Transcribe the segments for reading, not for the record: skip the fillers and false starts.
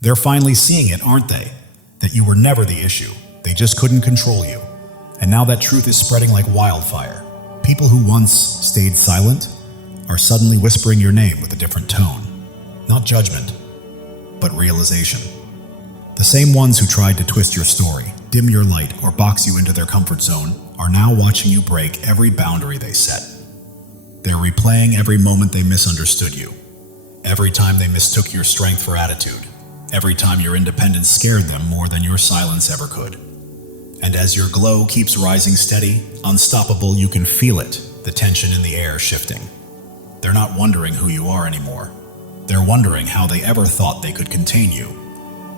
They're finally seeing it, aren't they? That you were never the issue. They just couldn't control you. And now that truth is spreading like wildfire. People who once stayed silent are suddenly whispering your name with a different tone. Not judgment, but realization. The same ones who tried to twist your story, dim your light, or box you into their comfort zone are now watching you break every boundary they set. They're replaying every moment they misunderstood you. Every time they mistook your strength for attitude. Every time your independence scared them more than your silence ever could. And as your glow keeps rising steady, unstoppable, you can feel it, the tension in the air shifting. They're not wondering who you are anymore. They're wondering how they ever thought they could contain you.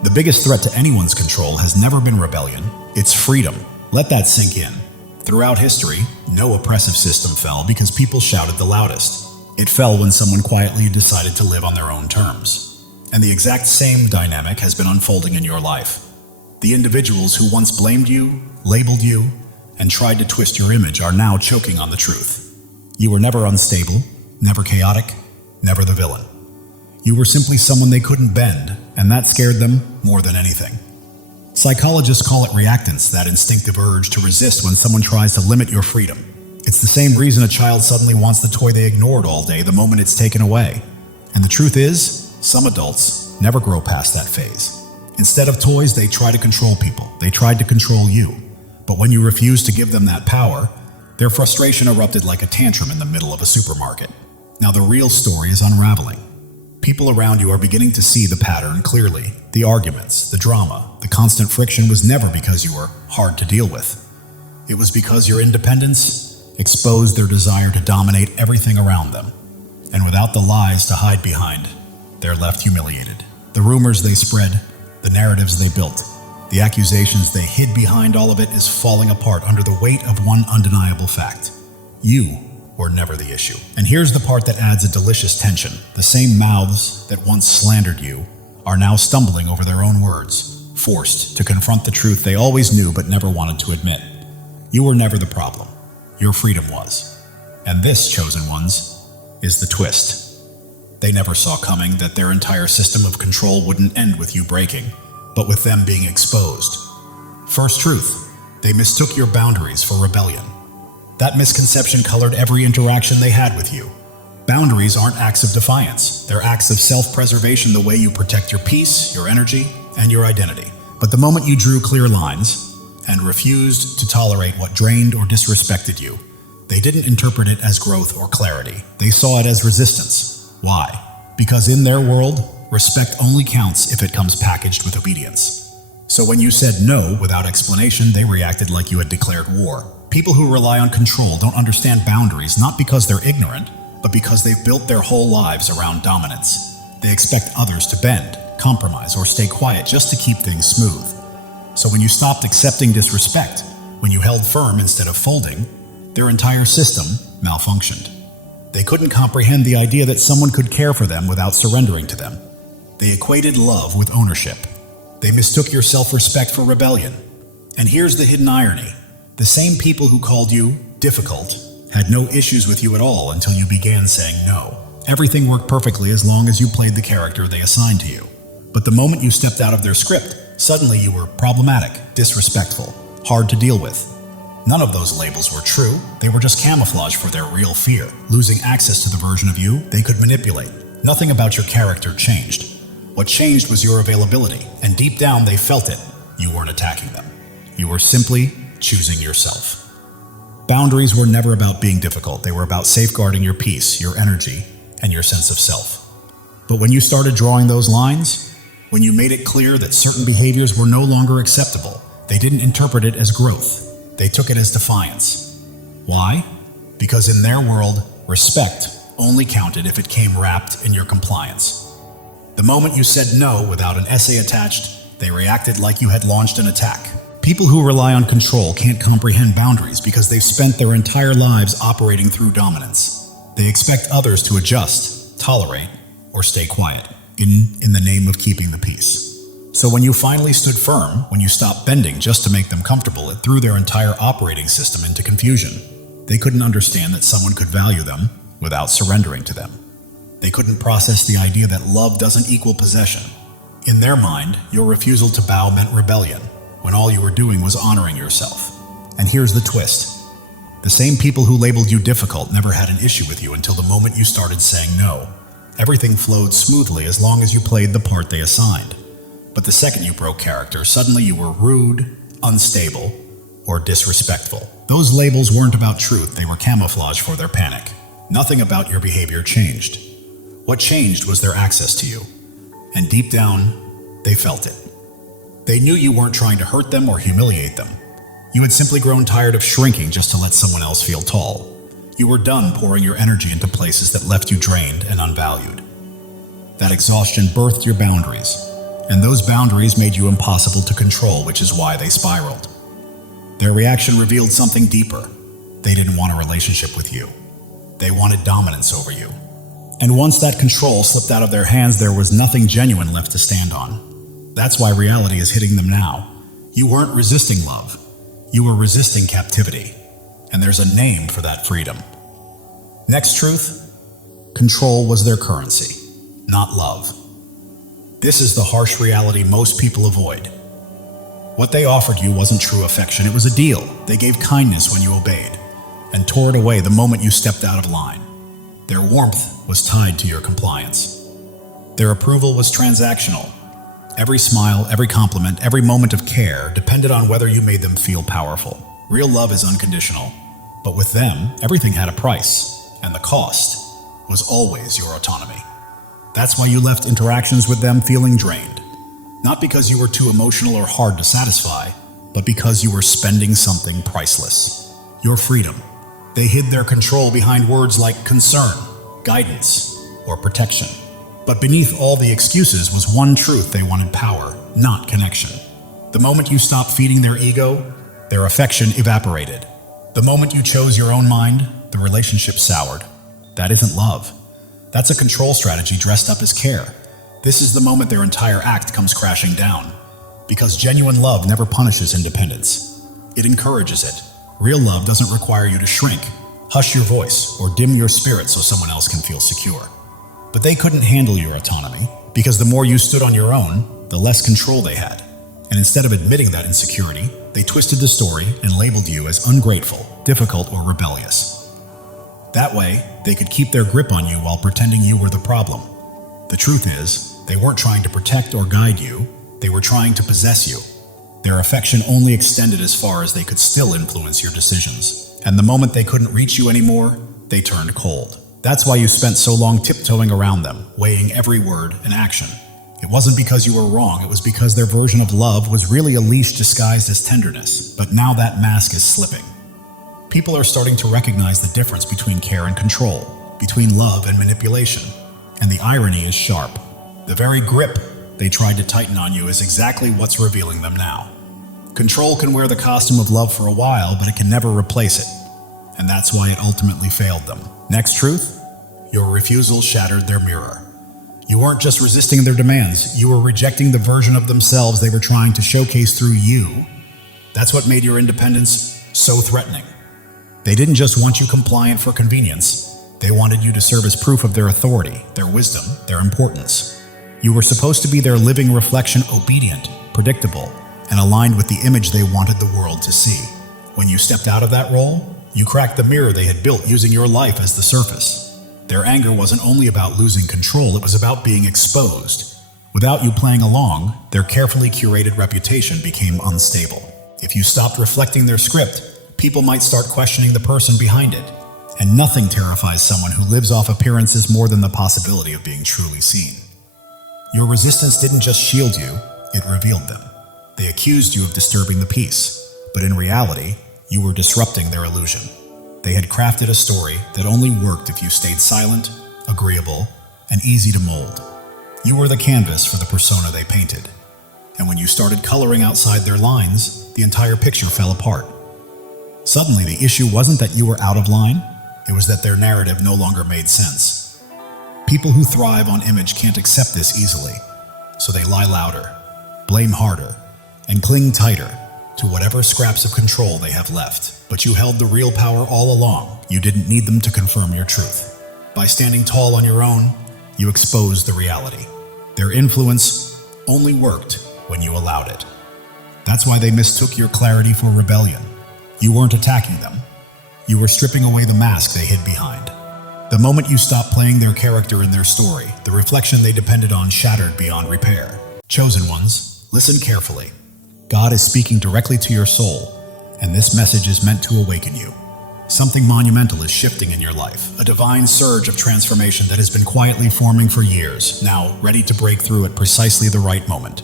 The biggest threat to anyone's control has never been rebellion, it's freedom. Let that sink in. Throughout history, no oppressive system fell because people shouted the loudest. It fell when someone quietly decided to live on their own terms. And the exact same dynamic has been unfolding in your life. The individuals who once blamed you, labeled you, and tried to twist your image are now choking on the truth. You were never unstable, never chaotic, never the villain. You were simply someone they couldn't bend, and that scared them more than anything. Psychologists call it reactance, that instinctive urge to resist when someone tries to limit your freedom. It's the same reason a child suddenly wants the toy they ignored all day the moment it's taken away. And the truth is, some adults never grow past that phase. Instead of toys, they try to control people. They tried to control you. But when you refused to give them that power, their frustration erupted like a tantrum in the middle of a supermarket. Now the real story is unraveling. People around you are beginning to see the pattern clearly. The arguments, the drama, the constant friction was never because you were hard to deal with. It was because your independence exposed their desire to dominate everything around them. And without the lies to hide behind, they're left humiliated. The rumors they spread, the narratives they built, the accusations they hid behind, all of it is falling apart under the weight of one undeniable fact. You were never the issue. And here's the part that adds a delicious tension. The same mouths that once slandered you are now stumbling over their own words, forced to confront the truth they always knew but never wanted to admit. You were never the problem. Your freedom was. And this, chosen ones, is the twist. They never saw coming that their entire system of control wouldn't end with you breaking, but with them being exposed. First truth, they mistook your boundaries for rebellion. That misconception colored every interaction they had with you. Boundaries aren't acts of defiance. They're acts of self-preservation, the way you protect your peace, your energy, and your identity. But the moment you drew clear lines and refused to tolerate what drained or disrespected you, they didn't interpret it as growth or clarity. They saw it as resistance. Why? Because in their world, respect only counts if it comes packaged with obedience. So when you said no without explanation, they reacted like you had declared war. People who rely on control don't understand boundaries, not because they're ignorant, but because they've built their whole lives around dominance. They expect others to bend, compromise, or stay quiet just to keep things smooth. So when you stopped accepting disrespect, when you held firm instead of folding, their entire system malfunctioned. They couldn't comprehend the idea that someone could care for them without surrendering to them. They equated love with ownership. They mistook your self-respect for rebellion. And here's the hidden irony. The same people who called you difficult had no issues with you at all until you began saying no. Everything worked perfectly as long as you played the character they assigned to you. But the moment you stepped out of their script, suddenly you were problematic, disrespectful, hard to deal with. None of those labels were true. They were just camouflage for their real fear, losing access to the version of you they could manipulate. Nothing about your character changed. What changed was your availability, and deep down they felt it. You weren't attacking them. You were simply choosing yourself. Boundaries were never about being difficult. They were about safeguarding your peace, your energy, and your sense of self. But when you started drawing those lines, when you made it clear that certain behaviors were no longer acceptable, they didn't interpret it as growth. They took it as defiance. Why? Because in their world, respect only counted if it came wrapped in your compliance. The moment you said no without an essay attached, they reacted like you had launched an attack. People who rely on control can't comprehend boundaries because they've spent their entire lives operating through dominance. They expect others to adjust, tolerate, or stay quiet in the name of keeping the peace. So when you finally stood firm, when you stopped bending just to make them comfortable, it threw their entire operating system into confusion. They couldn't understand that someone could value them without surrendering to them. They couldn't process the idea that love doesn't equal possession, In their mind, your refusal to bow meant rebellion, when all you were doing was honoring yourself. And here's the twist. The same people who labeled you difficult never had an issue with you until the moment you started saying no. Everything flowed smoothly as long as you played the part they assigned. But the second you broke character, suddenly you were rude, unstable, or disrespectful. Those labels weren't about truth, they were camouflage for their panic. Nothing about your behavior changed. What changed was their access to you. And deep down, they felt it. They knew you weren't trying to hurt them or humiliate them. You had simply grown tired of shrinking just to let someone else feel tall. You were done pouring your energy into places that left you drained and unvalued. That exhaustion birthed your boundaries, and those boundaries made you impossible to control, which is why they spiraled. Their reaction revealed something deeper. They didn't want a relationship with you. They wanted dominance over you. And once that control slipped out of their hands, there was nothing genuine left to stand on. That's why reality is hitting them now. You weren't resisting love. You were resisting captivity. And there's a name for that freedom. Next truth, control was their currency, not love. This is the harsh reality most people avoid. What they offered you wasn't true affection, it was a deal. They gave kindness when you obeyed, and tore it away the moment you stepped out of line. Their warmth was tied to your compliance. Their approval was transactional. Every smile, every compliment, every moment of care depended on whether you made them feel powerful. Real love is unconditional, but with them, everything had a price, and the cost was always your autonomy. That's why you left interactions with them feeling drained. Not because you were too emotional or hard to satisfy, but because you were spending something priceless. Your freedom. They hid their control behind words like concern, guidance, or protection. But beneath all the excuses was one truth: they wanted power, not connection. The moment you stopped feeding their ego, their affection evaporated. The moment you chose your own mind, the relationship soured. That isn't love. That's a control strategy dressed up as care. This is the moment their entire act comes crashing down. Because genuine love never punishes independence. It encourages it. Real love doesn't require you to shrink, hush your voice, or dim your spirit so someone else can feel secure. But they couldn't handle your autonomy, because the more you stood on your own, the less control they had. And instead of admitting that insecurity, they twisted the story and labeled you as ungrateful, difficult, or rebellious. That way, they could keep their grip on you while pretending you were the problem. The truth is, they weren't trying to protect or guide you, they were trying to possess you. Their affection only extended as far as they could still influence your decisions. And the moment they couldn't reach you anymore, they turned cold. That's why you spent so long tiptoeing around them, weighing every word and action. It wasn't because you were wrong, it was because their version of love was really a leash disguised as tenderness. But now that mask is slipping. People are starting to recognize the difference between care and control, between love and manipulation. And the irony is sharp. The very grip they tried to tighten on you is exactly what's revealing them now. Control can wear the costume of love for a while, but it can never replace it. And that's why it ultimately failed them. Next truth, your refusal shattered their mirror. You weren't just resisting their demands, you were rejecting the version of themselves they were trying to showcase through you. That's what made your independence so threatening. They didn't just want you compliant for convenience, they wanted you to serve as proof of their authority, their wisdom, their importance. You were supposed to be their living reflection, obedient, predictable, and aligned with the image they wanted the world to see. When you stepped out of that role, you cracked the mirror they had built using your life as the surface. Their anger wasn't only about losing control, it was about being exposed. Without you playing along, their carefully curated reputation became unstable. If you stopped reflecting their script, people might start questioning the person behind it. And nothing terrifies someone who lives off appearances more than the possibility of being truly seen. Your resistance didn't just shield you, it revealed them. They accused you of disturbing the peace, but in reality, you were disrupting their illusion. They had crafted a story that only worked if you stayed silent, agreeable, and easy to mold. You were the canvas for the persona they painted. And when you started coloring outside their lines, the entire picture fell apart. Suddenly, the issue wasn't that you were out of line, it was that their narrative no longer made sense. People who thrive on image can't accept this easily, so they lie louder, blame harder, and cling tighter to whatever scraps of control they have left. But you held the real power all along. You didn't need them to confirm your truth. By standing tall on your own, you exposed the reality. Their influence only worked when you allowed it. That's why they mistook your clarity for rebellion. You weren't attacking them. You were stripping away the mask they hid behind. The moment you stopped playing their character in their story, the reflection they depended on shattered beyond repair. Chosen ones, listen carefully. God is speaking directly to your soul, and this message is meant to awaken you. Something monumental is shifting in your life, a divine surge of transformation that has been quietly forming for years, now ready to break through at precisely the right moment.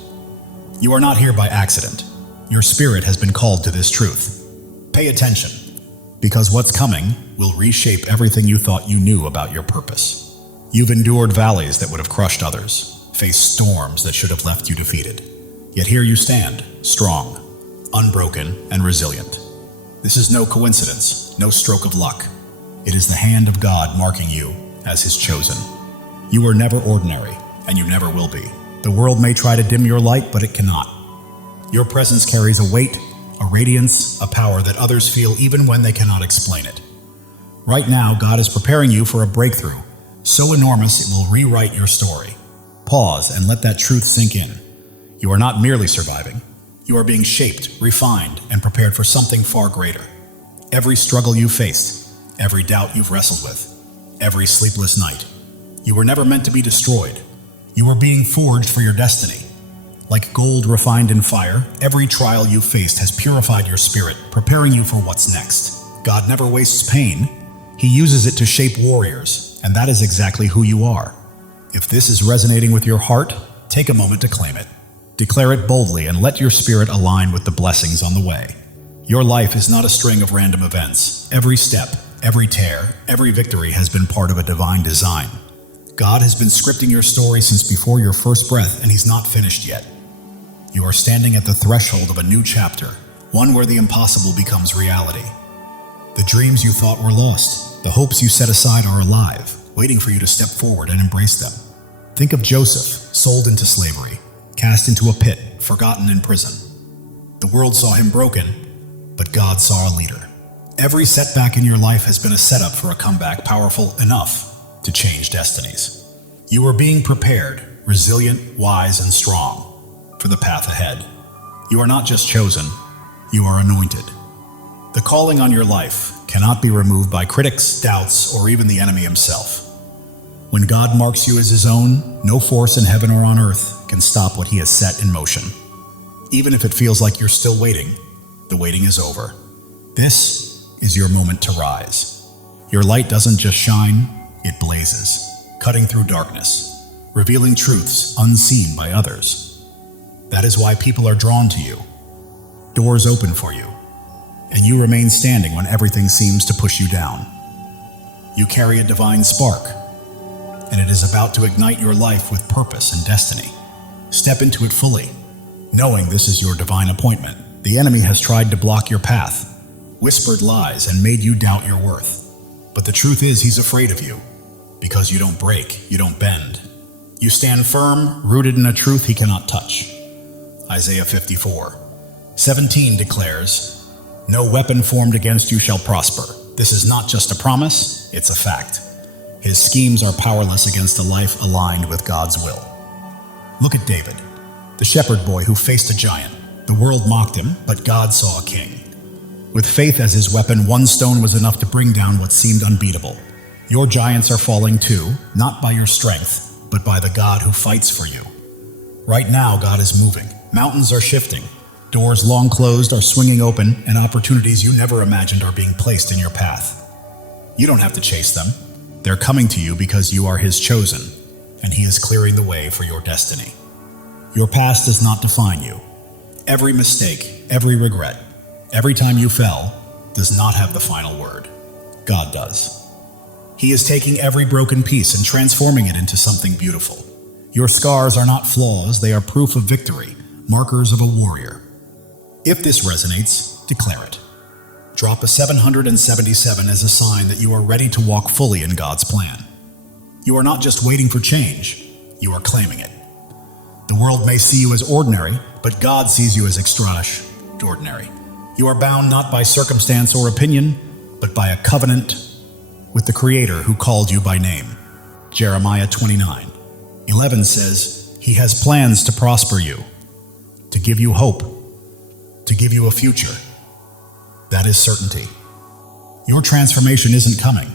You are not here by accident. Your spirit has been called to this truth. Pay attention, because what's coming will reshape everything you thought you knew about your purpose. You've endured valleys that would have crushed others, faced storms that should have left you defeated. Yet here you stand, strong, unbroken, and resilient. This is no coincidence, no stroke of luck. It is the hand of God marking you as His chosen. You were never ordinary, and you never will be. The world may try to dim your light, but it cannot. Your presence carries a weight, a radiance, a power that others feel even when they cannot explain it. Right now, God is preparing you for a breakthrough, so enormous it will rewrite your story. Pause and let that truth sink in. You are not merely surviving. You are being shaped, refined, and prepared for something far greater. Every struggle you faced, every doubt you've wrestled with, every sleepless night. You were never meant to be destroyed. You were being forged for your destiny. Like gold refined in fire, every trial you faced has purified your spirit, preparing you for what's next. God never wastes pain. He uses it to shape warriors, and that is exactly who you are. If this is resonating with your heart, take a moment to claim it. Declare it boldly and let your spirit align with the blessings on the way. Your life is not a string of random events. Every step, every tear, every victory has been part of a divine design. God has been scripting your story since before your first breath, and He's not finished yet. You are standing at the threshold of a new chapter, one where the impossible becomes reality. The dreams you thought were lost, the hopes you set aside are alive, waiting for you to step forward and embrace them. Think of Joseph, sold into slavery, cast into a pit, forgotten in prison. The world saw him broken, but God saw a leader. Every setback in your life has been a setup for a comeback powerful enough to change destinies. You are being prepared, resilient, wise, and strong for the path ahead. You are not just chosen, you are anointed. The calling on your life cannot be removed by critics, doubts, or even the enemy himself. When God marks you as His own, no force in heaven or on earth can stop what He has set in motion. Even if it feels like you're still waiting, the waiting is over. This is your moment to rise. Your light doesn't just shine, it blazes, cutting through darkness, revealing truths unseen by others. That is why people are drawn to you. Doors open for you, and you remain standing when everything seems to push you down. You carry a divine spark, and it is about to ignite your life with purpose and destiny. Step into it fully, knowing this is your divine appointment. The enemy has tried to block your path, whispered lies, and made you doubt your worth. But the truth is, he's afraid of you, because you don't break, you don't bend. You stand firm, rooted in a truth he cannot touch. Isaiah 54:17 declares, "No weapon formed against you shall prosper." This is not just a promise, it's a fact. His schemes are powerless against a life aligned with God's will. Look at David, the shepherd boy who faced a giant. The world mocked him, but God saw a king. With faith as his weapon, one stone was enough to bring down what seemed unbeatable. Your giants are falling too, not by your strength, but by the God who fights for you. Right now, God is moving. Mountains are shifting. Doors long closed are swinging open, and opportunities you never imagined are being placed in your path. You don't have to chase them. They're coming to you because you are His chosen, and He is clearing the way for your destiny. Your past does not define you. Every mistake, every regret, every time you fell, does not have the final word. God does. He is taking every broken piece and transforming it into something beautiful. Your scars are not flaws, they are proof of victory, markers of a warrior. If this resonates, declare it. Drop a 777 as a sign that you are ready to walk fully in God's plan. You are not just waiting for change, you are claiming it. The world may see you as ordinary, but God sees you as extraordinary. You are bound not by circumstance or opinion, but by a covenant with the Creator who called you by name. Jeremiah 29:11 says, He has plans to prosper you, to give you hope, to give you a future. That is certainty. Your transformation isn't coming.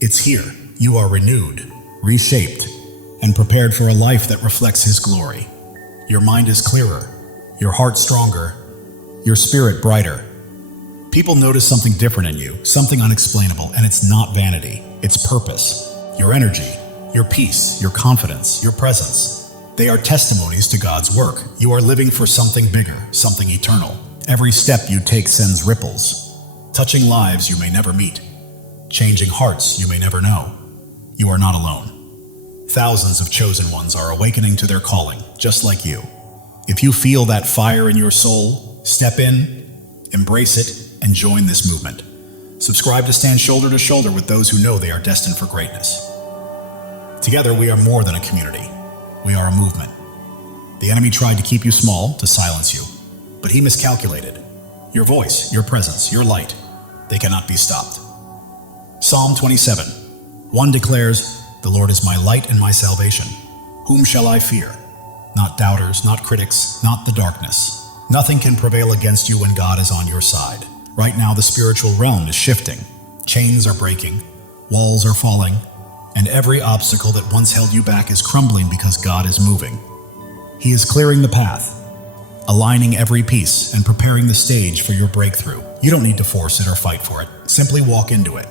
It's here. You are renewed, reshaped, and prepared for a life that reflects His glory. Your mind is clearer, your heart stronger, your spirit brighter. People notice something different in you, something unexplainable, and it's not vanity, it's purpose. Your energy, your peace, your confidence, your presence. They are testimonies to God's work. You are living for something bigger, something eternal. Every step you take sends ripples, touching lives you may never meet, changing hearts you may never know. You are not alone. Thousands of chosen ones are awakening to their calling, just like you. If you feel that fire in your soul, step in, embrace it, and join this movement. Subscribe to stand shoulder to shoulder with those who know they are destined for greatness. Together, we are more than a community. We are a movement. The enemy tried to keep you small, to silence you, but he miscalculated. Your voice, your presence, your light, they cannot be stopped. Psalm 27:1 declares, "The Lord is my light and my salvation. Whom shall I fear?" Not doubters, not critics, not the darkness. Nothing can prevail against you when God is on your side. Right now, the spiritual realm is shifting. Chains are breaking, walls are falling, and every obstacle that once held you back is crumbling because God is moving. He is clearing the path, aligning every piece and preparing the stage for your breakthrough. You don't need to force it or fight for it. Simply walk into it.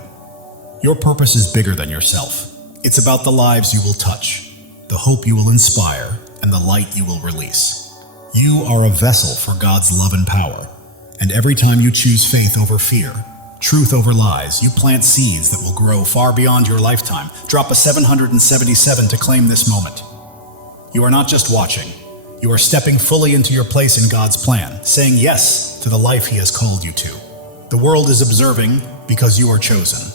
Your purpose is bigger than yourself. It's about the lives you will touch, the hope you will inspire, and the light you will release. You are a vessel for God's love and power. And every time you choose faith over fear, truth over lies, you plant seeds that will grow far beyond your lifetime. Drop a 777 to claim this moment. You are not just watching. You are stepping fully into your place in God's plan, saying yes to the life He has called you to. The world is observing because you are chosen,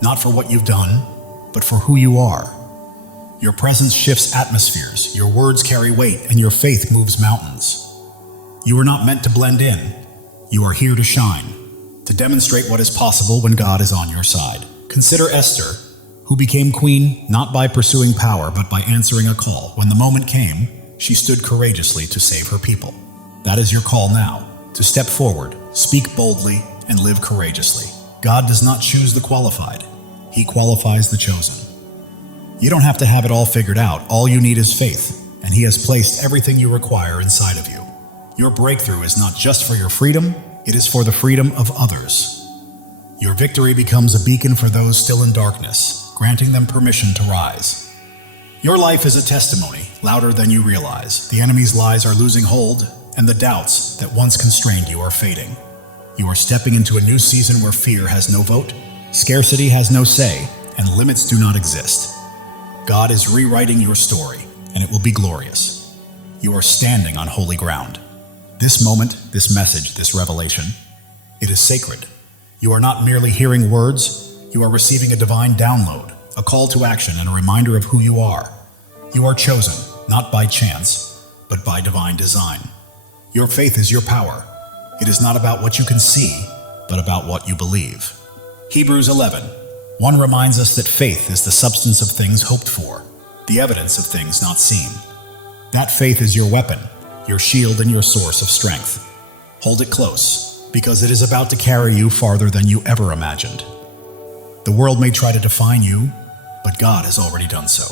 not for what you've done, but for who you are. Your presence shifts atmospheres, your words carry weight, and your faith moves mountains. You are not meant to blend in. You are here to shine, to demonstrate what is possible when God is on your side. Consider Esther, who became queen not by pursuing power, but by answering a call. When the moment came, she stood courageously to save her people. That is your call now, to step forward, speak boldly, and live courageously. God does not choose the qualified. He qualifies the chosen. You don't have to have it all figured out. All you need is faith, and He has placed everything you require inside of you. Your breakthrough is not just for your freedom, it is for the freedom of others. Your victory becomes a beacon for those still in darkness, granting them permission to rise. Your life is a testimony, louder than you realize. The enemy's lies are losing hold, and the doubts that once constrained you are fading. You are stepping into a new season where fear has no vote, scarcity has no say, and limits do not exist. God is rewriting your story, and it will be glorious. You are standing on holy ground. This moment, this message, this revelation, it is sacred. You are not merely hearing words, you are receiving a divine download, a call to action, and a reminder of who you are. You are chosen, not by chance, but by divine design. Your faith is your power. It is not about what you can see, but about what you believe. Hebrews 11:1 reminds us that faith is the substance of things hoped for, the evidence of things not seen. That faith is your weapon, your shield, and your source of strength. Hold it close, because it is about to carry you farther than you ever imagined. The world may try to define you, but God has already done so.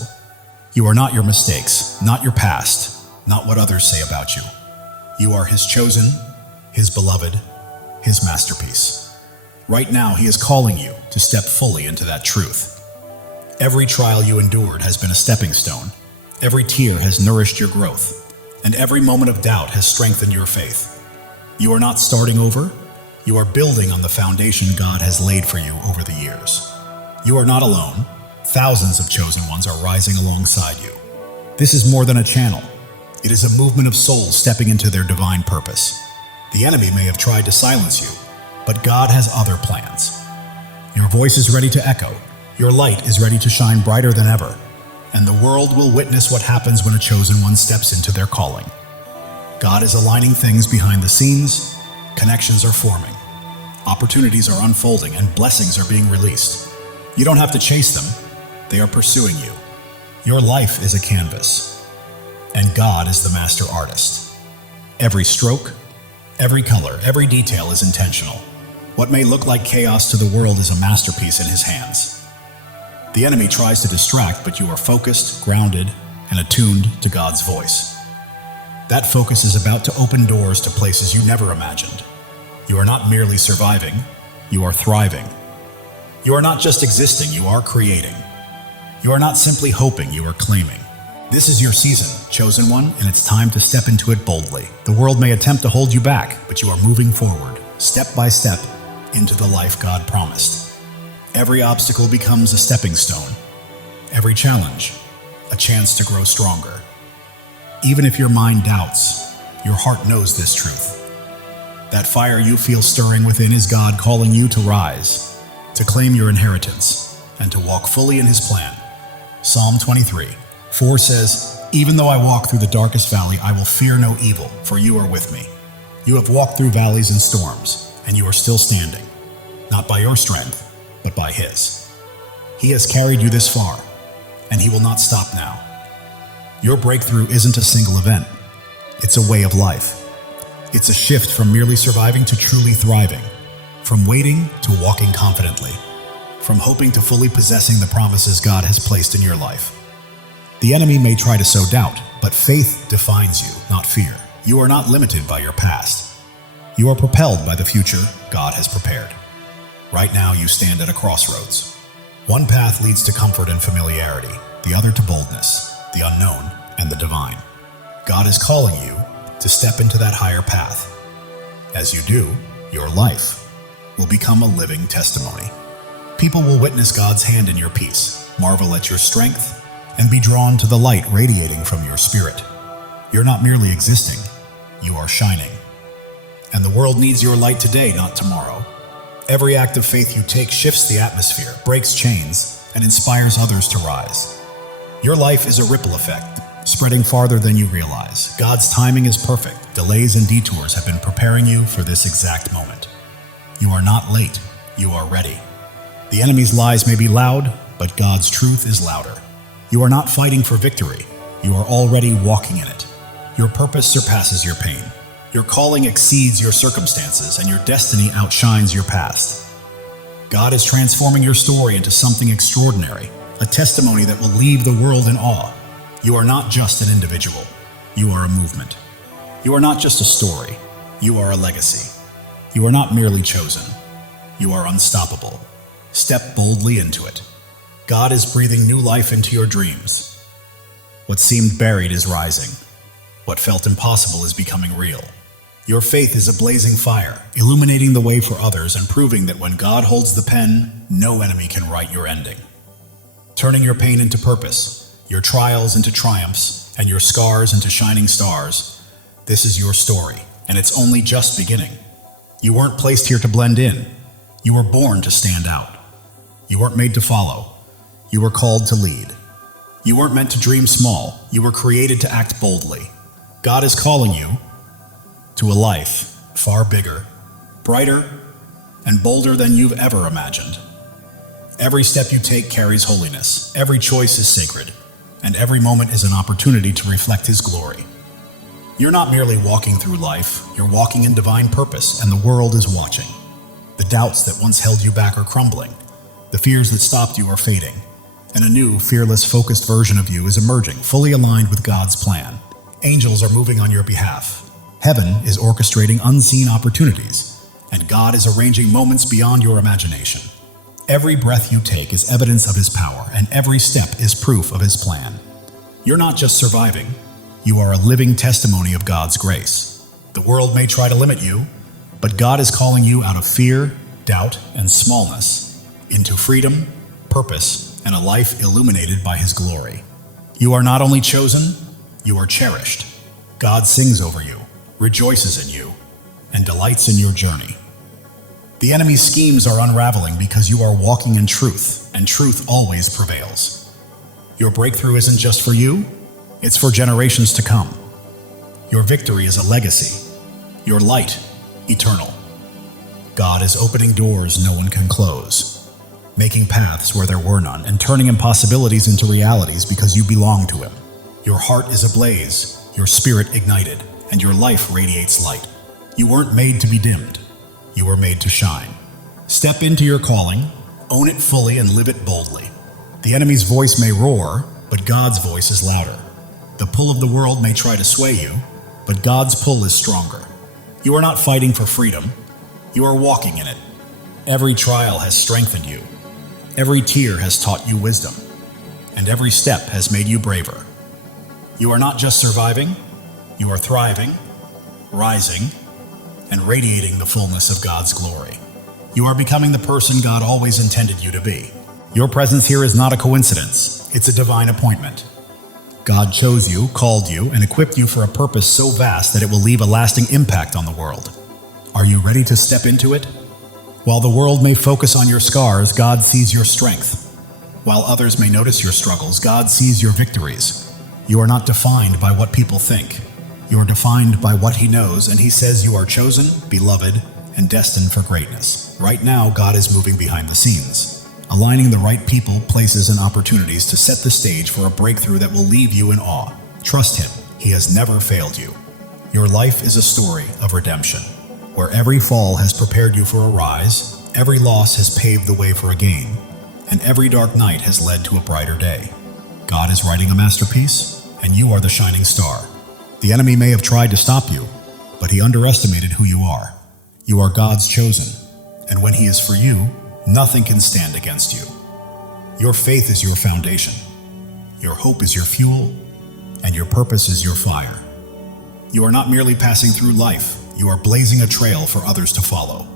You are not your mistakes, not your past, not what others say about you. You are His chosen, His beloved, His masterpiece. Right now, He is calling you to step fully into that truth. Every trial you endured has been a stepping stone. Every tear has nourished your growth, and every moment of doubt has strengthened your faith. You are not starting over. You are building on the foundation God has laid for you over the years. You are not alone. Thousands of chosen ones are rising alongside you. This is more than a channel. It is a movement of souls stepping into their divine purpose. The enemy may have tried to silence you, but God has other plans. Your voice is ready to echo. Your light is ready to shine brighter than ever. And the world will witness what happens when a chosen one steps into their calling. God is aligning things behind the scenes. Connections are forming. Opportunities are unfolding, and blessings are being released. You don't have to chase them. They are pursuing you. Your life is a canvas. and God is the master artist. Every stroke, every color, every detail is intentional. What may look like chaos to the world is a masterpiece in his hands. The enemy tries to distract, but you are focused, grounded, and attuned to God's voice. That focus is about to open doors to places you never imagined. You are not merely surviving, you are thriving. You are not just existing, you are creating. You are not simply hoping, you are claiming. This is your season, chosen one, and it's time to step into it boldly. The world may attempt to hold you back, but you are moving forward, step by step, into the life God promised. Every obstacle becomes a stepping stone. Every challenge, a chance to grow stronger. Even if your mind doubts, your heart knows this truth. That fire you feel stirring within is God calling you to rise, to claim your inheritance, and to walk fully in his plan. Psalm 23:4 says, "Even though I walk through the darkest valley, I will fear no evil, for you are with me. You have walked through valleys and storms, and you are still standing, not by your strength, but by his. He has carried you this far, and he will not stop now." Your breakthrough isn't a single event. It's a way of life. It's a shift from merely surviving to truly thriving, from waiting to walking confidently, from hoping to fully possessing the promises God has placed in your life. The enemy may try to sow doubt, but faith defines you, not fear. You are not limited by your past. You are propelled by the future God has prepared. Right now, you stand at a crossroads. One path leads to comfort and familiarity, the other to boldness, the unknown, and the divine. God is calling you to step into that higher path. As you do, your life will become a living testimony. People will witness God's hand in your peace, marvel at your strength, and be drawn to the light radiating from your spirit. You're not merely existing, you are shining. And the world needs your light today, not tomorrow. Every act of faith you take shifts the atmosphere, breaks chains, and inspires others to rise. Your life is a ripple effect, spreading farther than you realize. God's timing is perfect. Delays and detours have been preparing you for this exact moment. You are not late, you are ready. The enemy's lies may be loud, but God's truth is louder. You are not fighting for victory, you are already walking in it. Your purpose surpasses your pain. Your calling exceeds your circumstances, and your destiny outshines your past. God is transforming your story into something extraordinary, a testimony that will leave the world in awe. You are not just an individual, you are a movement. You are not just a story, you are a legacy. You are not merely chosen, you are unstoppable. Step boldly into it. God is breathing new life into your dreams. What seemed buried is rising. What felt impossible is becoming real. Your faith is a blazing fire, illuminating the way for others and proving that when God holds the pen, no enemy can write your ending. Turning your pain into purpose, your trials into triumphs, and your scars into shining stars, this is your story, and it's only just beginning. You weren't placed here to blend in. You were born to stand out. You weren't made to follow. You were called to lead. You weren't meant to dream small. You were created to act boldly. God is calling you to a life far bigger, brighter, and bolder than you've ever imagined. Every step you take carries holiness. Every choice is sacred, and every moment is an opportunity to reflect His glory. You're not merely walking through life, you're walking in divine purpose, and the world is watching. The doubts that once held you back are crumbling. The fears that stopped you are fading, and a new, fearless, focused version of you is emerging, fully aligned with God's plan. Angels are moving on your behalf. Heaven is orchestrating unseen opportunities, and God is arranging moments beyond your imagination. Every breath you take is evidence of His power, and every step is proof of His plan. You're not just surviving, you are a living testimony of God's grace. The world may try to limit you, but God is calling you out of fear, doubt, and smallness into freedom, purpose, and a life illuminated by His glory. You are not only chosen, you are cherished. God sings over you, rejoices in you, and delights in your journey. The enemy's schemes are unraveling because you are walking in truth, and truth always prevails. Your breakthrough isn't just for you, it's for generations to come. Your victory is a legacy, your light eternal. God is opening doors no one can close, making paths where there were none, and turning impossibilities into realities because you belong to Him. Your heart is ablaze, your spirit ignited, and your life radiates light. You weren't made to be dimmed. You were made to shine. Step into your calling, own it fully, and live it boldly. The enemy's voice may roar, but God's voice is louder. The pull of the world may try to sway you, but God's pull is stronger. You are not fighting for freedom. You are walking in it. Every trial has strengthened you. Every tear has taught you wisdom. And every step has made you braver. You are not just surviving, you are thriving, rising, and radiating the fullness of God's glory. You are becoming the person God always intended you to be. Your presence here is not a coincidence, it's a divine appointment. God chose you, called you, and equipped you for a purpose so vast that it will leave a lasting impact on the world. Are you ready to step into it? While the world may focus on your scars, God sees your strength. While others may notice your struggles, God sees your victories. You are not defined by what people think. You are defined by what He knows, and He says you are chosen, beloved, and destined for greatness. Right now, God is moving behind the scenes, aligning the right people, places, and opportunities to set the stage for a breakthrough that will leave you in awe. Trust Him. He has never failed you. Your life is a story of redemption, where every fall has prepared you for a rise, every loss has paved the way for a gain, and every dark night has led to a brighter day. God is writing a masterpiece, and you are the shining star. The enemy may have tried to stop you, but he underestimated who you are. You are God's chosen, and when He is for you, nothing can stand against you. Your faith is your foundation, your hope is your fuel, and your purpose is your fire. You are not merely passing through life, you are blazing a trail for others to follow.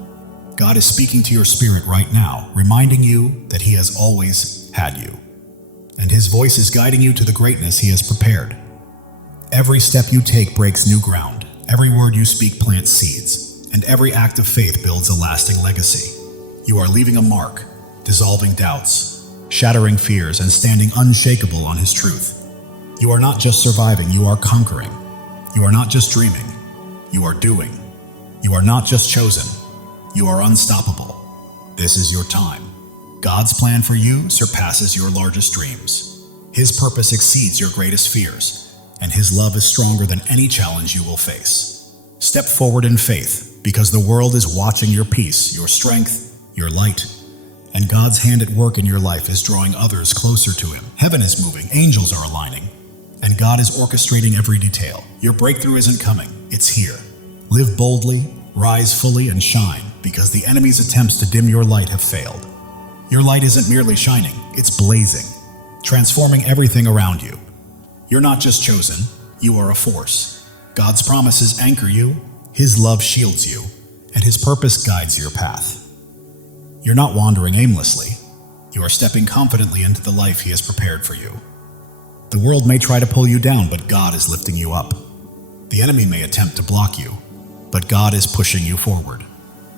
God is speaking to your spirit right now, reminding you that He has always had you, and His voice is guiding you to the greatness He has prepared. Every step you take breaks new ground, every word you speak plants seeds, and every act of faith builds a lasting legacy. You are leaving a mark, dissolving doubts, shattering fears, and standing unshakable on His truth. You are not just surviving, you are conquering. You are not just dreaming, you are doing. You are not just chosen, you are unstoppable. This is your time. God's plan for you surpasses your largest dreams. His purpose exceeds your greatest fears, and His love is stronger than any challenge you will face. Step forward in faith, because the world is watching your peace, your strength, your light, and God's hand at work in your life is drawing others closer to Him. Heaven is moving, angels are aligning, and God is orchestrating every detail. Your breakthrough isn't coming, it's here. Live boldly, rise fully, and shine, because the enemy's attempts to dim your light have failed. Your light isn't merely shining, it's blazing, transforming everything around you. You're not just chosen, you are a force. God's promises anchor you, His love shields you, and His purpose guides your path. You're not wandering aimlessly. You are stepping confidently into the life He has prepared for you. The world may try to pull you down, but God is lifting you up. The enemy may attempt to block you, but God is pushing you forward.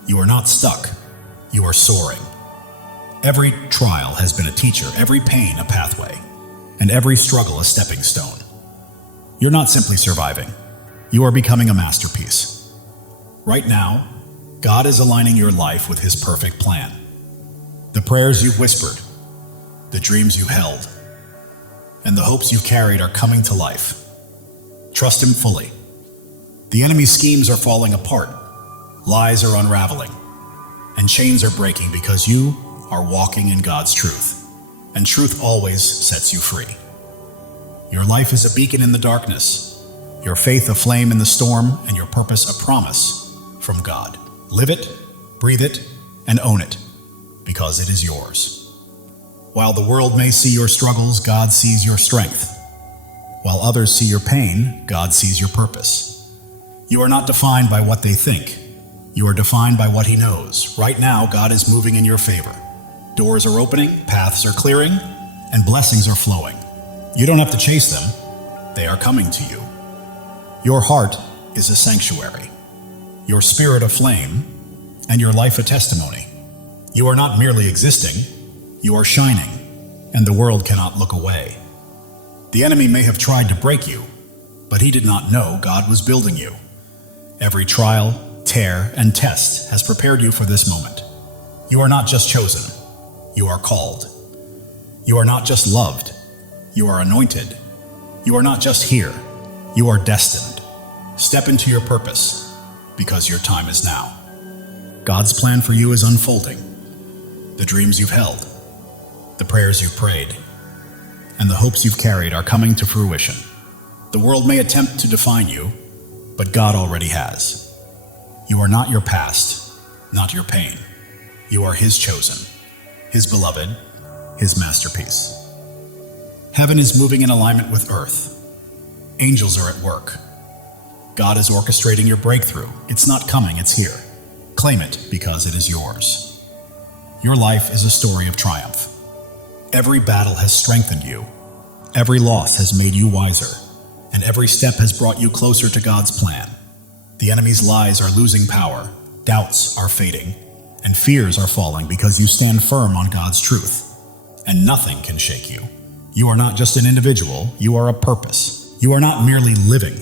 You are not stuck. You are soaring. Every trial has been a teacher, every pain a pathway, and every struggle a stepping stone. You're not simply surviving. You are becoming a masterpiece. Right now, God is aligning your life with His perfect plan. The prayers you've whispered, the dreams you held, and the hopes you've carried are coming to life. Trust Him fully. The enemy's schemes are falling apart, lies are unraveling, and chains are breaking because you are walking in God's truth, and truth always sets you free. Your life is a beacon in the darkness, your faith a flame in the storm, and your purpose a promise from God. Live it, breathe it, and own it, because it is yours. While the world may see your struggles, God sees your strength. While others see your pain, God sees your purpose. You are not defined by what they think. You are defined by what He knows. Right now, God is moving in your favor. Doors are opening, paths are clearing, and blessings are flowing. You don't have to chase them. They are coming to you. Your heart is a sanctuary, your spirit a flame, and your life a testimony. You are not merely existing, you are shining, and the world cannot look away. The enemy may have tried to break you, but he did not know God was building you. Every trial, tear, and test has prepared you for this moment. You are not just chosen, you are called. You are not just loved, you are anointed. You are not just here, you are destined. Step into your purpose, because your time is now. God's plan for you is unfolding. The dreams you've held, the prayers you've prayed, and the hopes you've carried are coming to fruition. The world may attempt to define you, but God already has. You are not your past, not your pain. You are His chosen, His beloved, His masterpiece. Heaven is moving in alignment with earth. Angels are at work. God is orchestrating your breakthrough. It's not coming, it's here. Claim it because it is yours. Your life is a story of triumph. Every battle has strengthened you. Every loss has made you wiser. And every step has brought you closer to God's plan. The enemy's lies are losing power, doubts are fading, and fears are falling because you stand firm on God's truth. And nothing can shake you. You are not just an individual, you are a purpose. You are not merely living,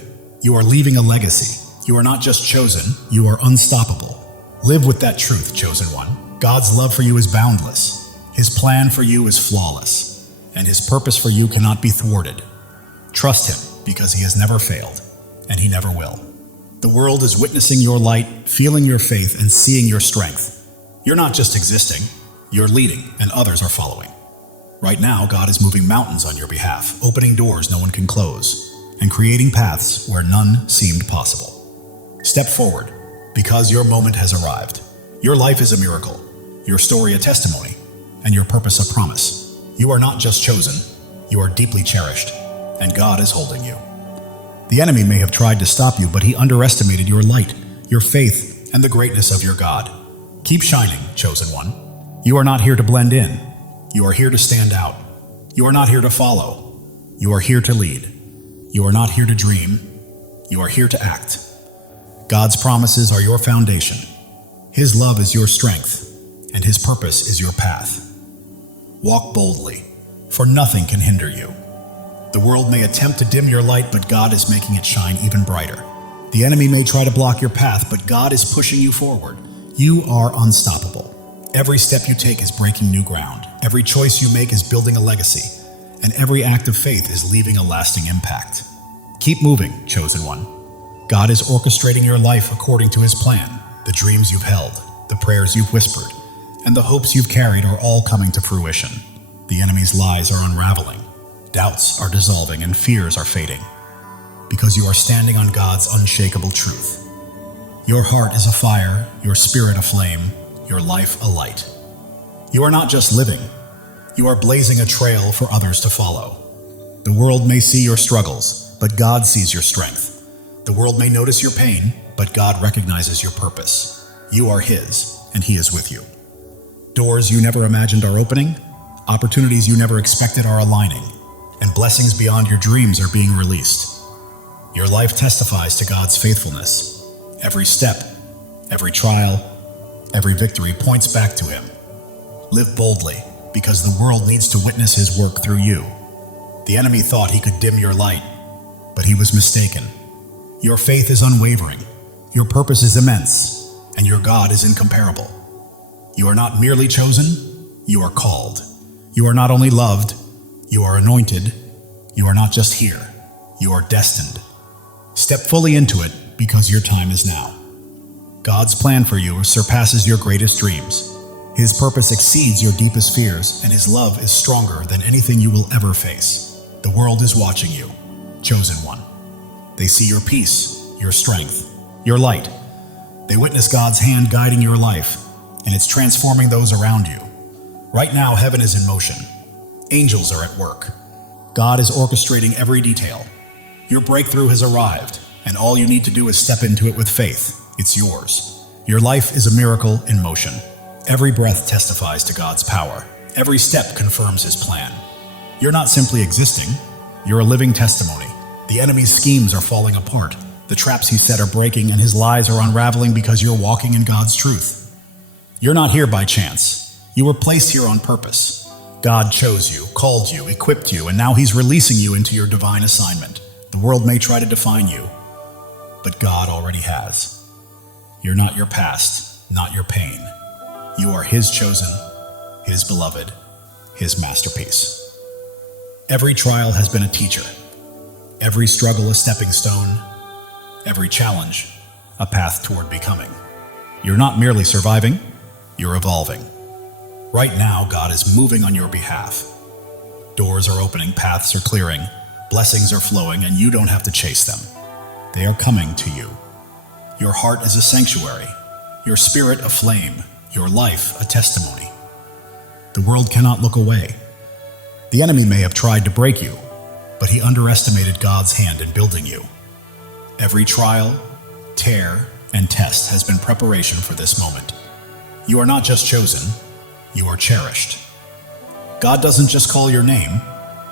you are leaving a legacy. You are not just chosen, you are unstoppable. Live with that truth, chosen one. God's love for you is boundless. His plan for you is flawless. And His purpose for you cannot be thwarted. Trust Him, because He has never failed, and He never will. The world is witnessing your light, feeling your faith, and seeing your strength. You're not just existing, you're leading, and others are following. Right now, God is moving mountains on your behalf, opening doors no one can close, and creating paths where none seemed possible. Step forward, because your moment has arrived. Your life is a miracle, your story a testimony, and your purpose a promise. You are not just chosen, you are deeply cherished, and God is holding you. The enemy may have tried to stop you, but he underestimated your light, your faith, and the greatness of your God. Keep shining, chosen one. You are not here to blend in. You are here to stand out. You are not here to follow. You are here to lead. You are not here to dream. You are here to act. God's promises are your foundation. His love is your strength, and His purpose is your path. Walk boldly, for nothing can hinder you. The world may attempt to dim your light, but God is making it shine even brighter. The enemy may try to block your path, but God is pushing you forward. You are unstoppable. Every step you take is breaking new ground. Every choice you make is building a legacy, and every act of faith is leaving a lasting impact. Keep moving, chosen one. God is orchestrating your life according to His plan. The dreams you've held, the prayers you've whispered, and the hopes you've carried are all coming to fruition. The enemy's lies are unraveling. Doubts are dissolving and fears are fading, because you are standing on God's unshakable truth. Your heart is afire, your spirit aflame, your life a light. You are not just living, you are blazing a trail for others to follow. The world may see your struggles, but God sees your strength. The world may notice your pain, but God recognizes your purpose. You are His, and He is with you. Doors you never imagined are opening, opportunities you never expected are aligning, and blessings beyond your dreams are being released. Your life testifies to God's faithfulness. Every step, every trial, every victory points back to Him. Live boldly, because the world needs to witness His work through you. The enemy thought he could dim your light, but he was mistaken. Your faith is unwavering, your purpose is immense, and your God is incomparable. You are not merely chosen, you are called. You are not only loved, you are anointed. You are not just here, you are destined. Step fully into it, because your time is now. God's plan for you surpasses your greatest dreams. His purpose exceeds your deepest fears, and His love is stronger than anything you will ever face. The world is watching you, chosen one. They see your peace, your strength, your light. They witness God's hand guiding your life, and it's transforming those around you. Right now, heaven is in motion. Angels are at work. God is orchestrating every detail. Your breakthrough has arrived, and all you need to do is step into it with faith. It's yours. Your life is a miracle in motion. Every breath testifies to God's power. Every step confirms His plan. You're not simply existing, you're a living testimony. The enemy's schemes are falling apart. The traps he set are breaking, and his lies are unraveling because you're walking in God's truth. You're not here by chance. You were placed here on purpose. God chose you, called you, equipped you, and now He's releasing you into your divine assignment. The world may try to define you, but God already has. You're not your past, not your pain. You are His chosen, His beloved, His masterpiece. Every trial has been a teacher. Every struggle a stepping stone, every challenge a path toward becoming. You're not merely surviving, you're evolving. Right now, God is moving on your behalf. Doors are opening, paths are clearing, blessings are flowing, and you don't have to chase them. They are coming to you. Your heart is a sanctuary, your spirit a flame, your life a testimony. The world cannot look away. The enemy may have tried to break you, but he underestimated God's hand in building you. Every trial, tear, and test has been preparation for this moment. You are not just chosen, you are cherished. God doesn't just call your name,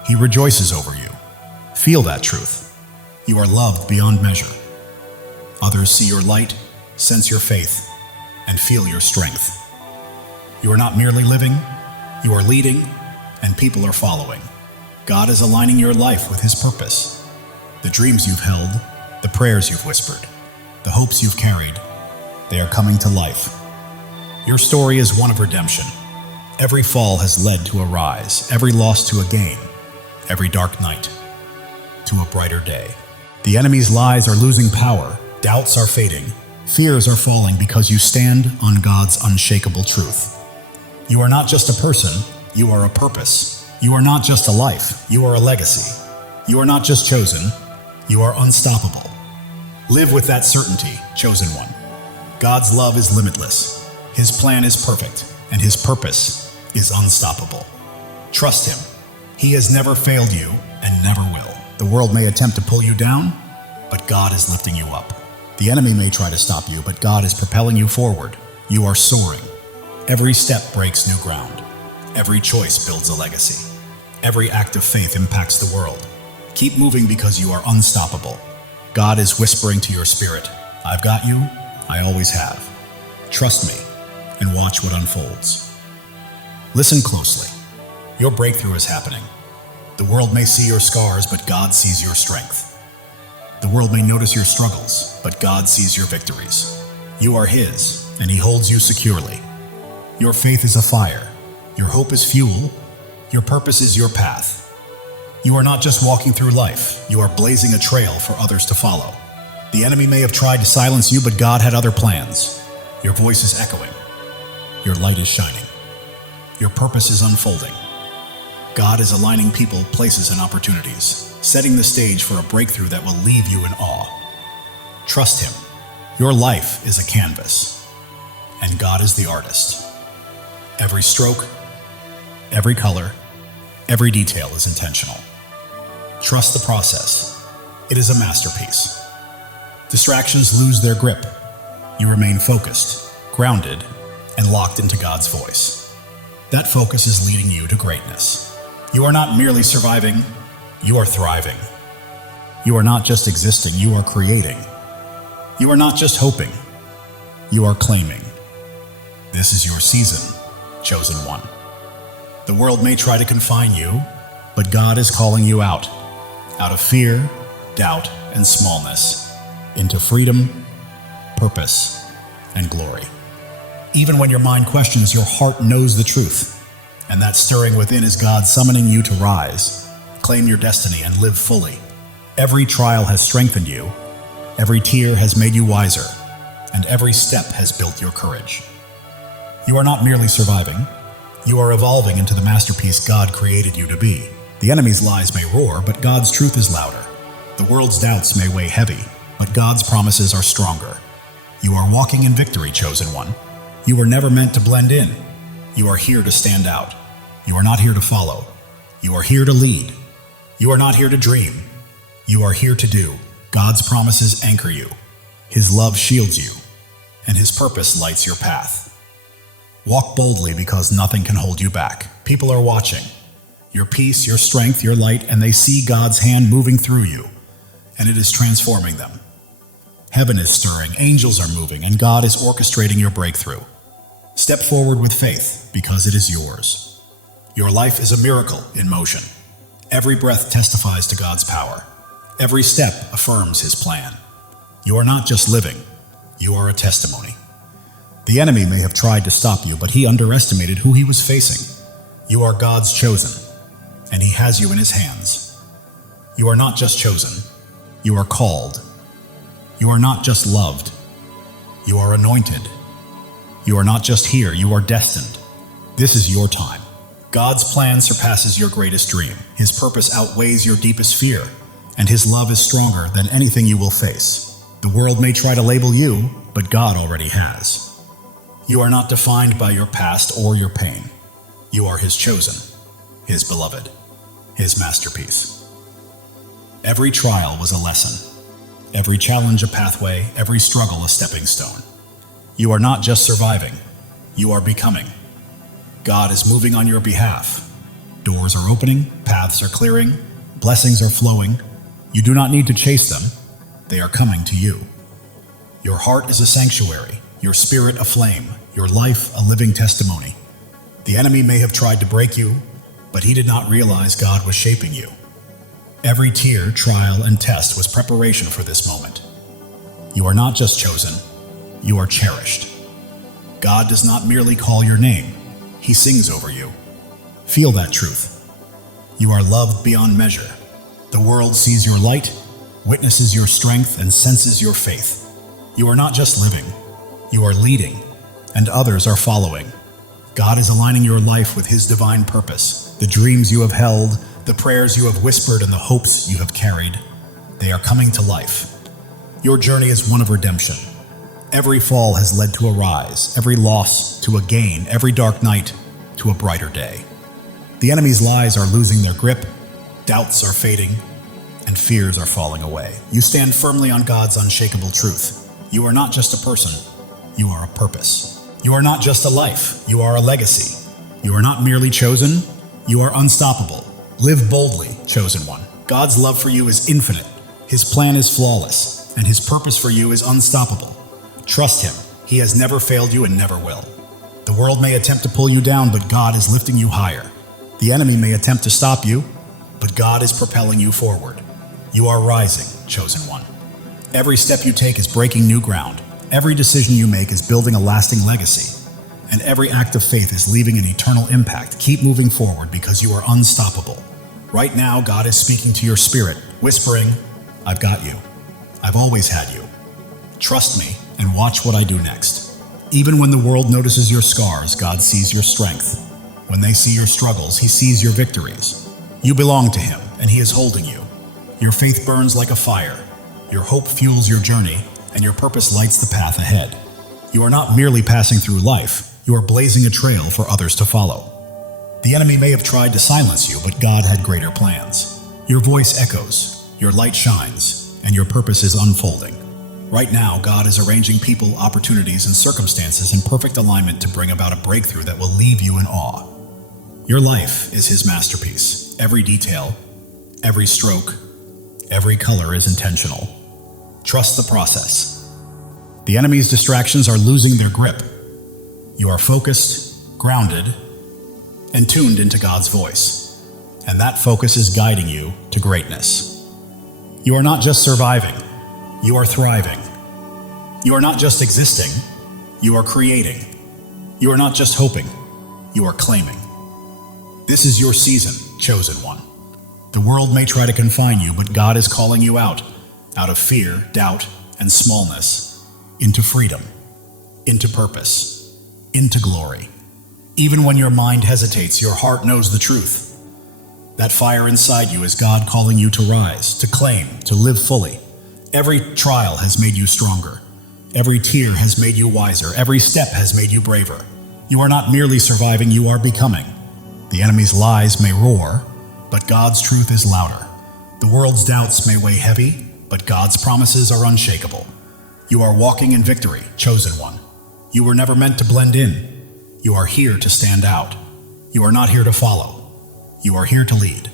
he rejoices over you. Feel that truth. You are loved beyond measure. Others see your light, sense your faith, and feel your strength. You are not merely living, you are leading, and people are following. God is aligning your life with his purpose. The dreams you've held, the prayers you've whispered, the hopes you've carried, they are coming to life. Your story is one of redemption. Every fall has led to a rise, every loss to a gain, every dark night to a brighter day. The enemy's lies are losing power, doubts are fading, fears are falling because you stand on God's unshakable truth. You are not just a person, you are a purpose. You are not just a life, you are a legacy. You are not just chosen, you are unstoppable. Live with that certainty, chosen one. God's love is limitless, his plan is perfect, and his purpose is unstoppable. Trust him. He has never failed you and never will. The world may attempt to pull you down, but God is lifting you up. The enemy may try to stop you, but God is propelling you forward. You are soaring. Every step breaks new ground. Every choice builds a legacy. Every act of faith impacts the world. Keep moving because you are unstoppable. God is whispering to your spirit, I've got you, I always have. Trust me and watch what unfolds. Listen closely. Your breakthrough is happening. The world may see your scars, but God sees your strength. The world may notice your struggles, but God sees your victories. You are his, and he holds you securely. Your faith is a fire. Your hope is fuel. Your purpose is your path. You are not just walking through life, you are blazing a trail for others to follow. The enemy may have tried to silence you, but God had other plans. Your voice is echoing. Your light is shining. Your purpose is unfolding. God is aligning people, places, and opportunities, setting the stage for a breakthrough that will leave you in awe. Trust him. Your life is a canvas, and God is the artist. Every stroke, every color, every detail is intentional. Trust the process. It is a masterpiece. Distractions lose their grip. You remain focused, grounded, and locked into God's voice. That focus is leading you to greatness. You are not merely surviving, you are thriving. You are not just existing, you are creating. You are not just hoping, you are claiming. This is your season, chosen one. The world may try to confine you, but God is calling you out of fear, doubt, and smallness, into freedom, purpose, and glory. Even when your mind questions, your heart knows the truth. And that stirring within is God summoning you to rise, claim your destiny, and live fully. Every trial has strengthened you, every tear has made you wiser, and every step has built your courage. You are not merely surviving, you are evolving into the masterpiece God created you to be. The enemy's lies may roar, but God's truth is louder. The world's doubts may weigh heavy, but God's promises are stronger. You are walking in victory, chosen one. You were never meant to blend in. You are here to stand out. You are not here to follow. You are here to lead. You are not here to dream. You are here to do. God's promises anchor you. His love shields you, and his purpose lights your path. Walk boldly because nothing can hold you back. People are watching. Your peace, your strength, your light, and they see God's hand moving through you, and it is transforming them. Heaven is stirring, angels are moving, and God is orchestrating your breakthrough. Step forward with faith, because it is yours. Your life is a miracle in motion. Every breath testifies to God's power. Every step affirms his plan. You are not just living, you are a testimony. The enemy may have tried to stop you, but he underestimated who he was facing. You are God's chosen, and he has you in his hands. You are not just chosen. You are called. You are not just loved. You are anointed. You are not just here, you are destined. This is your time. God's plan surpasses your greatest dream. His purpose outweighs your deepest fear, and His love is stronger than anything you will face. The world may try to label you, but God already has. You are not defined by your past or your pain. You are His chosen, His beloved, His masterpiece. Every trial was a lesson. Every challenge a pathway, every struggle a stepping stone. You are not just surviving, you are becoming. God is moving on your behalf. Doors are opening, paths are clearing, blessings are flowing. You do not need to chase them, they are coming to you. Your heart is a sanctuary, your spirit a flame, your life a living testimony. The enemy may have tried to break you, but he did not realize God was shaping you. Every tear, trial, and test was preparation for this moment. You are not just chosen, you are cherished. God does not merely call your name, He sings over you. Feel that truth. You are loved beyond measure. The world sees your light, witnesses your strength, and senses your faith. You are not just living, you are leading, and others are following. God is aligning your life with His divine purpose. The dreams you have held, the prayers you have whispered, and the hopes you have carried, they are coming to life. Your journey is one of redemption. Every fall has led to a rise, every loss to a gain, every dark night to a brighter day. The enemy's lies are losing their grip, doubts are fading, and fears are falling away. You stand firmly on God's unshakable truth. You are not just a person, you are a purpose. You are not just a life, you are a legacy. You are not merely chosen, you are unstoppable. Live boldly, chosen one. God's love for you is infinite, His plan is flawless, and His purpose for you is unstoppable. Trust Him, He has never failed you and never will. The world may attempt to pull you down, but God is lifting you higher. The enemy may attempt to stop you, but God is propelling you forward. You are rising, chosen one. Every step you take is breaking new ground. Every decision you make is building a lasting legacy. And every act of faith is leaving an eternal impact. Keep moving forward because you are unstoppable. Right now, God is speaking to your spirit, whispering, I've got you. I've always had you. Trust me and watch what I do next. Even when the world notices your scars, God sees your strength. When they see your struggles, He sees your victories. You belong to Him, and He is holding you. Your faith burns like a fire. Your hope fuels your journey, and your purpose lights the path ahead. You are not merely passing through life, you are blazing a trail for others to follow. The enemy may have tried to silence you, but God had greater plans. Your voice echoes, your light shines, and your purpose is unfolding. Right now, God is arranging people, opportunities, and circumstances in perfect alignment to bring about a breakthrough that will leave you in awe. Your life is His masterpiece. Every detail, every stroke, every color is intentional. Trust the process. The enemy's distractions are losing their grip. You are focused, grounded, and tuned into God's voice. And that focus is guiding you to greatness. You are not just surviving, you are thriving. You are not just existing, you are creating. You are not just hoping, you are claiming. This is your season, chosen one. The world may try to confine you, but God is calling you out of fear, doubt, and smallness, into freedom, into purpose, into glory. Even when your mind hesitates, your heart knows the truth. That fire inside you is God calling you to rise, to claim, to live fully. Every trial has made you stronger. Every tear has made you wiser. Every step has made you braver. You are not merely surviving, you are becoming. The enemy's lies may roar, but God's truth is louder. The world's doubts may weigh heavy, but God's promises are unshakable. You are walking in victory, chosen one. You were never meant to blend in. You are here to stand out. You are not here to follow. You are here to lead.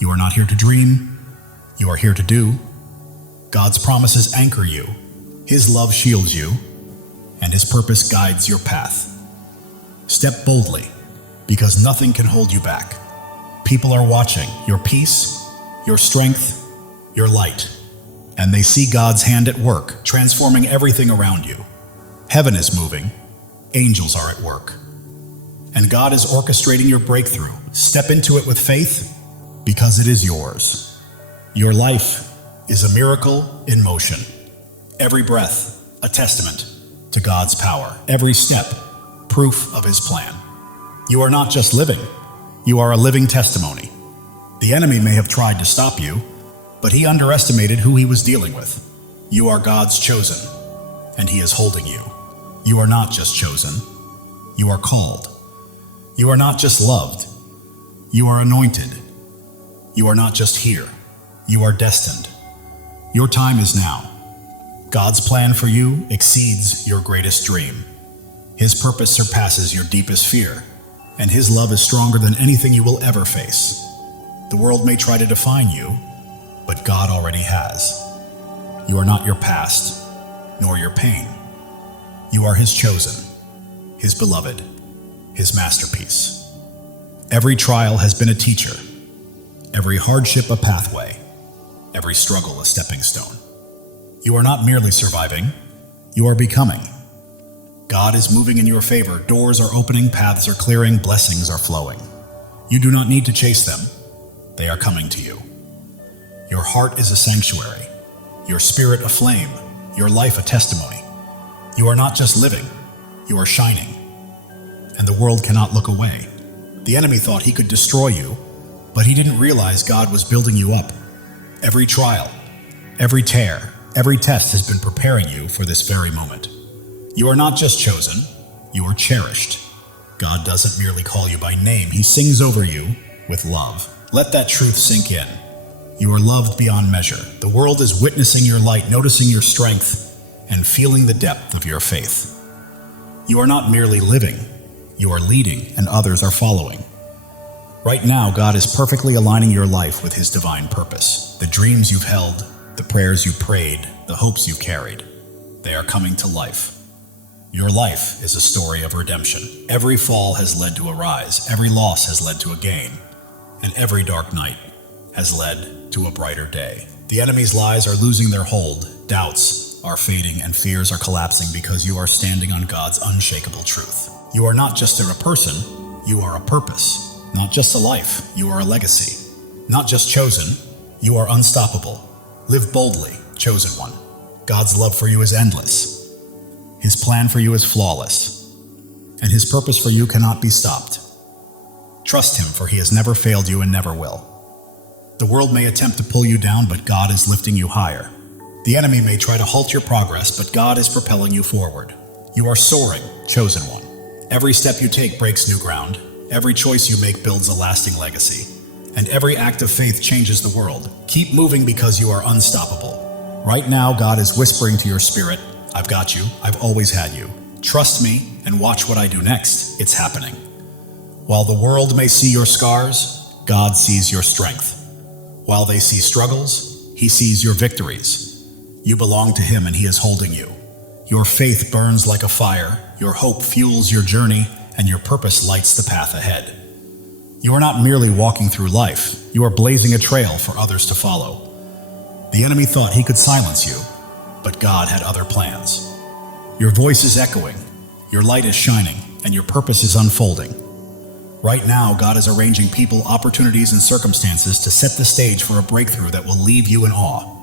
You are not here to dream. You are here to do. God's promises anchor you. His love shields you, and His purpose guides your path. Step boldly, because nothing can hold you back. People are watching your peace, your strength, your light, and they see God's hand at work, transforming everything around you. Heaven is moving, angels are at work, and God is orchestrating your breakthrough. Step into it with faith, because it is yours. Your life is a miracle in motion. Every breath, a testament to God's power. Every step, proof of His plan. You are not just living, you are a living testimony. The enemy may have tried to stop you, but he underestimated who he was dealing with. You are God's chosen, and He is holding you. You are not just chosen, you are called. You are not just loved, you are anointed. You are not just here, you are destined. Your time is now. God's plan for you exceeds your greatest dream. His purpose surpasses your deepest fear, and His love is stronger than anything you will ever face. The world may try to define you, but God already has. You are not your past, nor your pain. You are His chosen, His beloved, His masterpiece. Every trial has been a teacher, every hardship a pathway, every struggle a stepping stone. You are not merely surviving, you are becoming. God is moving in your favor, doors are opening, paths are clearing, blessings are flowing. You do not need to chase them, they are coming to you. Your heart is a sanctuary, your spirit a flame, your life a testimony. You are not just living, you are shining. And the world cannot look away. The enemy thought he could destroy you, but he didn't realize God was building you up. Every trial, every tear, every test has been preparing you for this very moment. You are not just chosen, you are cherished. God doesn't merely call you by name, He sings over you with love. Let that truth sink in. You are loved beyond measure. The world is witnessing your light, noticing your strength, and feeling the depth of your faith. You are not merely living, you are leading, and others are following. Right now, God is perfectly aligning your life with His divine purpose. The dreams you've held, the prayers you prayed, the hopes you carried, they are coming to life. Your life is a story of redemption. Every fall has led to a rise, every loss has led to a gain, and every dark night has led to a brighter day. The enemy's lies are losing their hold, doubts are fading, and fears are collapsing because you are standing on God's unshakable truth. You are not just a person, you are a purpose. Not just a life, you are a legacy. Not just chosen, you are unstoppable. Live boldly, chosen one. God's love for you is endless. His plan for you is flawless, and His purpose for you cannot be stopped. Trust Him, for He has never failed you and never will. The world may attempt to pull you down, but God is lifting you higher. The enemy may try to halt your progress, but God is propelling you forward. You are soaring, chosen one. Every step you take breaks new ground. Every choice you make builds a lasting legacy. And every act of faith changes the world. Keep moving because you are unstoppable. Right now, God is whispering to your spirit, I've got you, I've always had you. Trust me and watch what I do next. It's happening. While the world may see your scars, God sees your strength. While they see struggles, He sees your victories. You belong to Him and He is holding you. Your faith burns like a fire, your hope fuels your journey, and your purpose lights the path ahead. You are not merely walking through life, you are blazing a trail for others to follow. The enemy thought he could silence you, but God had other plans. Your voice is echoing, your light is shining, and your purpose is unfolding. Right now, God is arranging people, opportunities, and circumstances to set the stage for a breakthrough that will leave you in awe.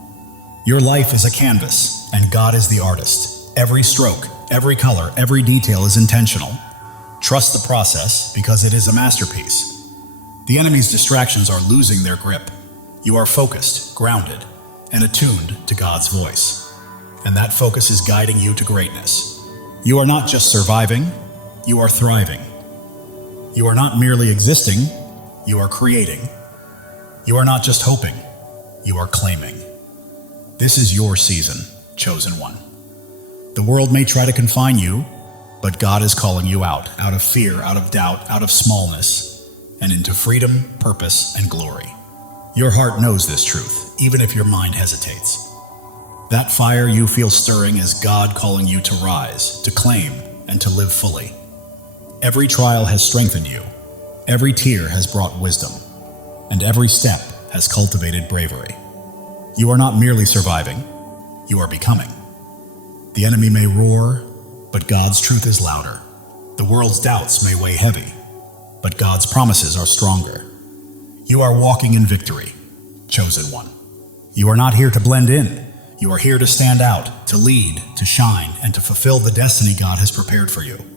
Your life is a canvas, and God is the artist. Every stroke, every color, every detail is intentional. Trust the process because it is a masterpiece. The enemy's distractions are losing their grip. You are focused, grounded, and attuned to God's voice. And that focus is guiding you to greatness. You are not just surviving, you are thriving. You are not merely existing, you are creating. You are not just hoping, you are claiming. This is your season, chosen one. The world may try to confine you, but God is calling you out of fear, out of doubt, out of smallness, and into freedom, purpose, and glory. Your heart knows this truth, even if your mind hesitates. That fire you feel stirring is God calling you to rise, to claim, and to live fully. Every trial has strengthened you, every tear has brought wisdom, and every step has cultivated bravery. You are not merely surviving, you are becoming. The enemy may roar, but God's truth is louder. The world's doubts may weigh heavy, but God's promises are stronger. You are walking in victory, chosen one. You are not here to blend in. You are here to stand out, to lead, to shine, and to fulfill the destiny God has prepared for you.